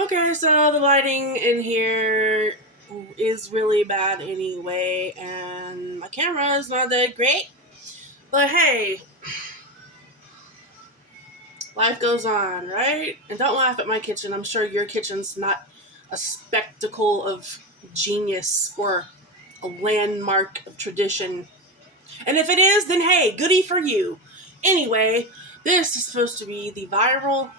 Okay, so the lighting in here is really bad anyway, and my camera is not that great. But hey, life goes on, right? And don't laugh at my kitchen. I'm sure your kitchen's not a spectacle of genius or a landmark of tradition. And if it is, then hey, goody for you. Anyway, this is supposed to be the viral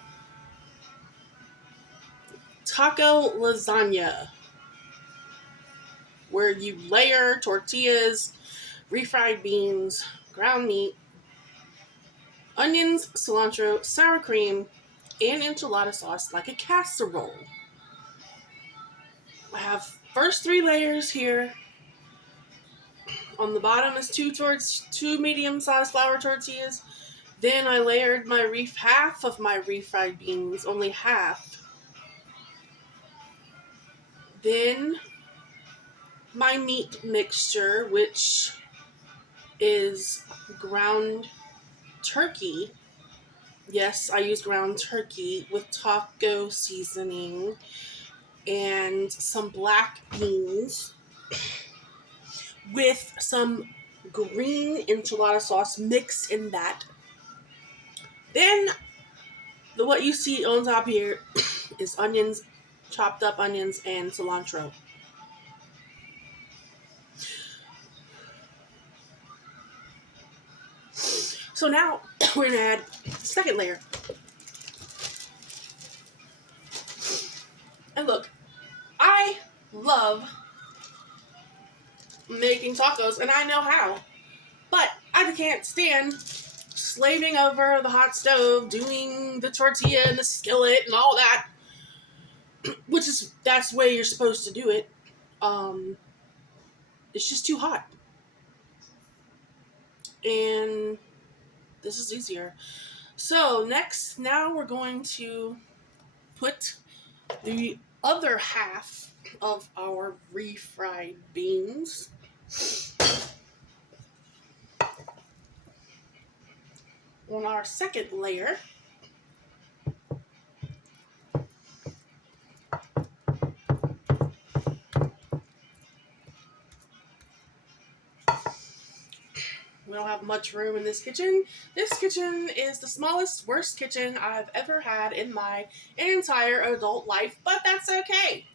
taco lasagna, where you layer tortillas, refried beans, ground meat, onions, cilantro, sour cream, and enchilada sauce like a casserole. I have first three layers here. On the bottom is two medium-sized flour tortillas. Then I layered half of my refried beans, only half. Then my meat mixture, which is ground turkey. Yes, I use ground turkey with taco seasoning and some black beans with some green enchilada sauce mixed in that. Then what you see on top here is onions, chopped up onions, and cilantro. So now we're gonna add the second layer. And look, I love making tacos and I know how, but I can't stand slaving over the hot stove, doing the tortilla and the skillet and all that, that's the way you're supposed to do it. It's just too hot. And this is easier. So now we're going to put the other half of our refried beans on our second layer. We don't have much room in this kitchen. This kitchen is the smallest, worst kitchen I've ever had in my entire adult life, but that's okay.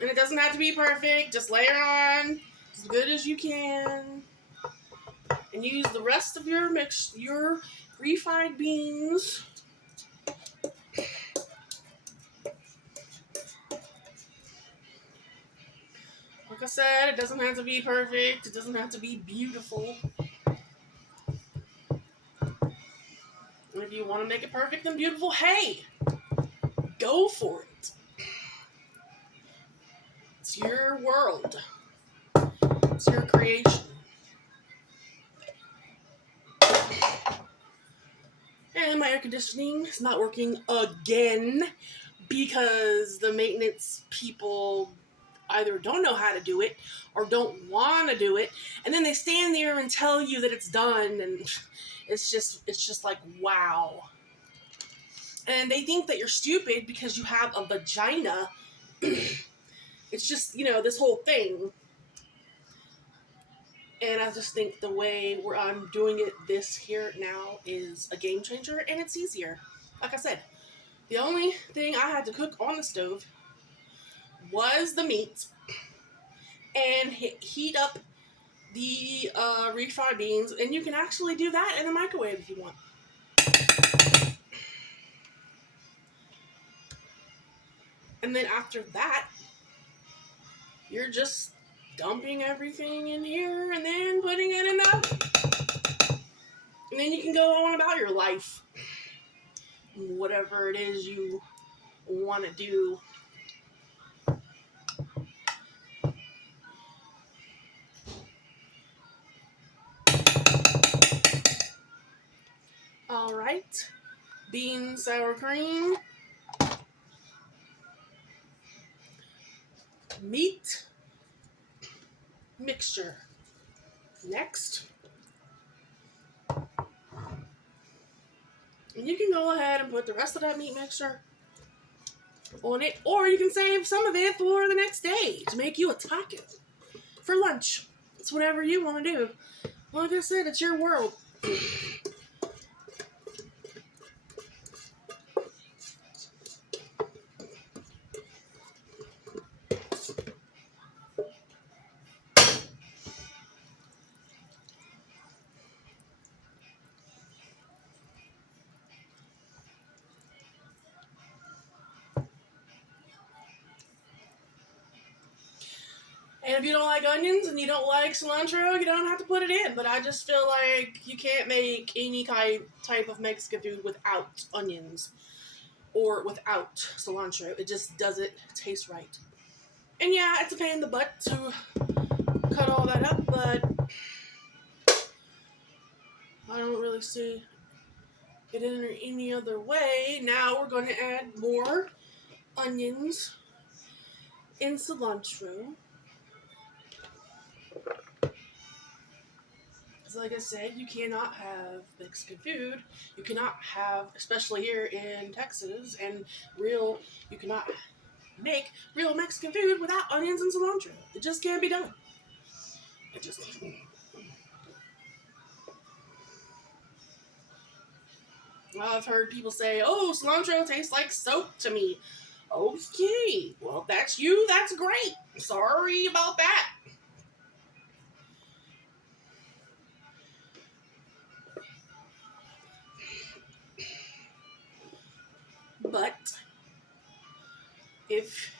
And it doesn't have to be perfect. Just layer on as good as you can. And use the rest of your refried beans. Like I said, it doesn't have to be perfect. It doesn't have to be beautiful. And if you want to make it perfect and beautiful, hey, go for it. It's your world. It's your creation. And my air conditioning is not working again because the maintenance people either don't know how to do it or don't want to do it, and then they stand there and tell you that it's done, and it's just like, wow. And they think that you're stupid because you have a vagina. It's just, this whole thing. And I just think the way where I'm doing it this here now is a game changer, and it's easier. Like I said, the only thing I had to cook on the stove was the meat and heat up the refried beans, and you can actually do that in the microwave if you want. And then after that, you're just dumping everything in here and then putting it in the oven. And then you can go on about your life. Whatever it is you want to do. All right. Bean sour cream. Meat mixture. Next, You can go ahead and put the rest of that meat mixture on it, or you can save some of it for the next day to make you a taco for lunch. It's whatever you want to do. Like I said, it's your world. And if you don't like onions and you don't like cilantro, you don't have to put it in. But I just feel like you can't make any type of Mexican food without onions or without cilantro. It just doesn't taste right. And yeah, it's a pain in the butt to cut all that up, but I don't really see it in any other way. Now we're going to add more onions and cilantro. So like I said, you cannot have Mexican food. You cannot have, especially here in Texas, and you cannot make real Mexican food without onions and cilantro. It just can't be done. It just can't. I've heard people say, oh, cilantro tastes like soap to me. Okay, well, if that's you, that's great. Sorry about that. But if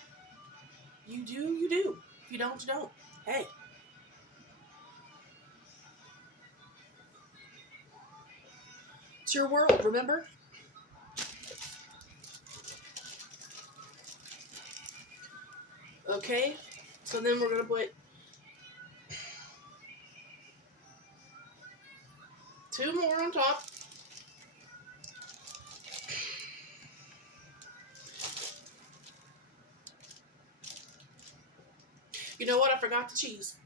you do, you do. If you don't, you don't. Hey. It's your world, remember? Okay, so then we're going to put 2 more on top. You know what? I forgot the cheese.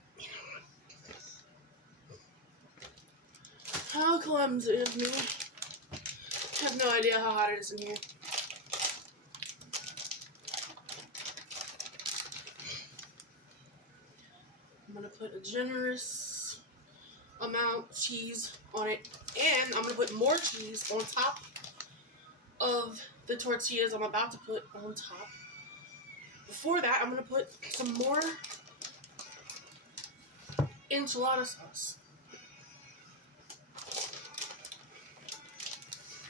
How clumsy of me. I have no idea how hot it is in here. I'm going to put a generous amount of cheese on it. And I'm going to put more cheese on top of the tortillas I'm about to put on top. Before that, I'm going to put some more enchilada sauce.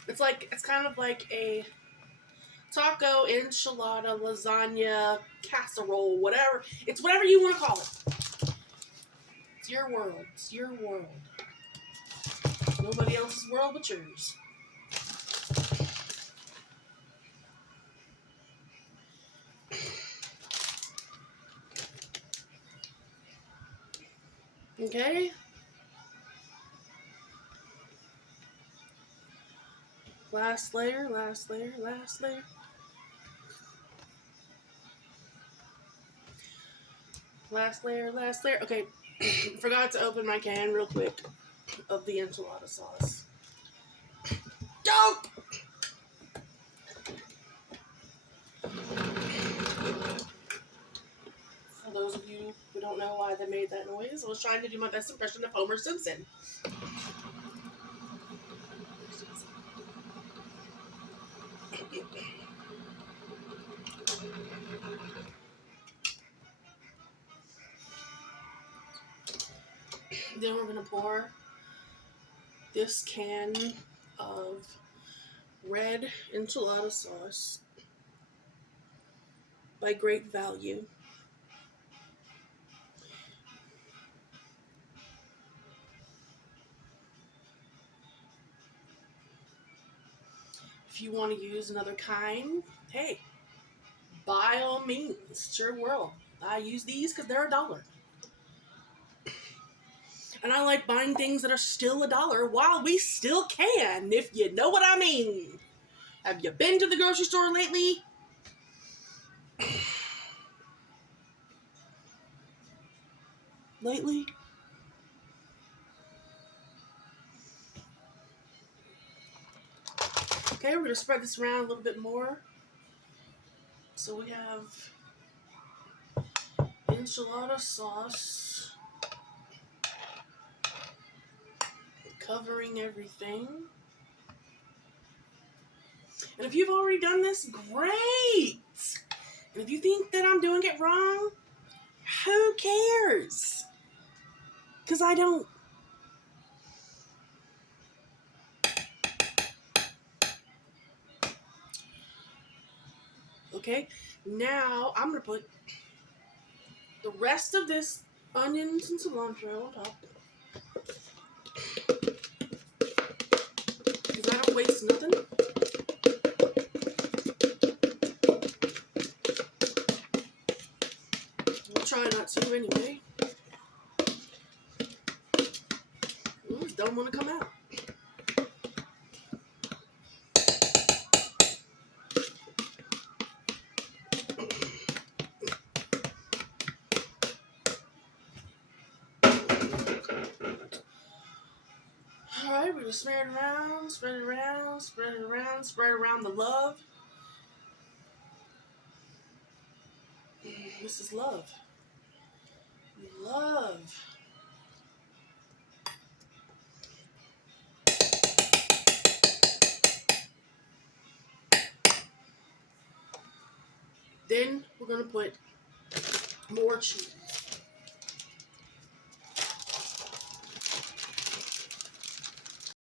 It's kind of like a taco, enchilada, lasagna, casserole, whatever. It's whatever you want to call it. It's your world. It's your world. Nobody else's world but yours. Okay? Last layer, last layer, last layer. Last layer, last layer. Okay, forgot to open my can real quick of the enchilada sauce. Dope! For those of you who don't know why they made that noise, I was trying to do my best impression of Homer Simpson. Then we're going to pour this can of red enchilada sauce by Great Value. If you want to use another kind, hey, by all means, it's your world. I use these because they're $1. And I like buying things that are still $1 while we still can, if you know what I mean. Have you been to the grocery store lately? Lately? Okay, we're gonna spread this around a little bit more. So we have enchilada sauce covering everything. And if you've already done this, great! And if you think that I'm doing it wrong, who cares? Because I don't. Okay, now I'm going to put the rest of this onions and cilantro on top. Because I don't waste nothing. We'll try not to anyway. Ooh, this don't want to come out. Alright, we're going to spread it around, spread it around, spread it around, spread around the love. This is love. Love. Then we're going to put more cheese.